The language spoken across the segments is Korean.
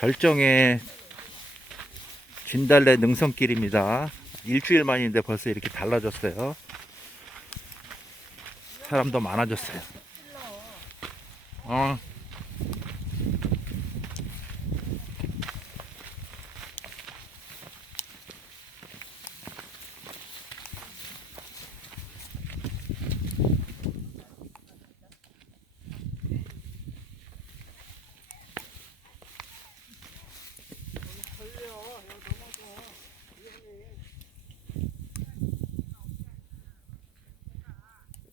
절정의 진달래 능선길입니다. 일주일 만인데 벌써 이렇게 달라졌어요. 사람도 많아졌어요. 어.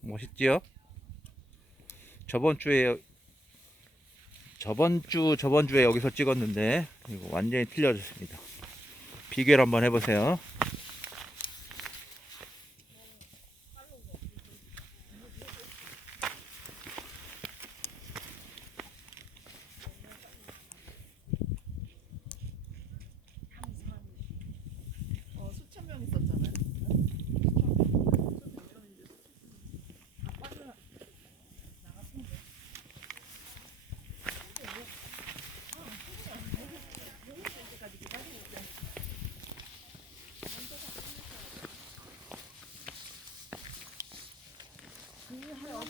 멋있지요? 저번 주에 저번 주 저번 주에 여기서 찍었는데 이거 완전히 틀려졌습니다. 비교를 한번 해보세요. 집에서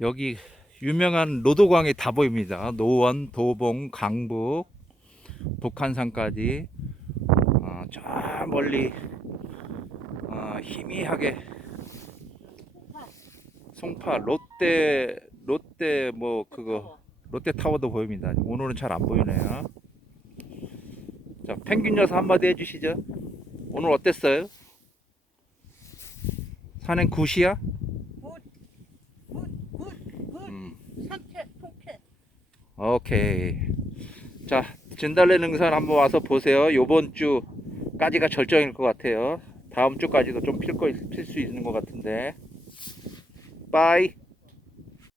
여기 유명한 로도광이 다 보입니다. 노원, 도봉, 강북, 북한산까지 어, 저 멀리 어, 희미하게 송파 롯데 롯데 뭐 그거 롯데 타워도 보입니다. 오늘은 잘 안 보이네요. 자 펭귄 여사 한마디 해주시죠. 오늘 어땠어요? 산행 굿이야? 오케이. 자, 진달래 능선 한번 와서 보세요. 요번 주까지가 절정일 것 같아요. 다음 주까지도 좀 필 거, 필 수 있는 것 같은데. 빠이.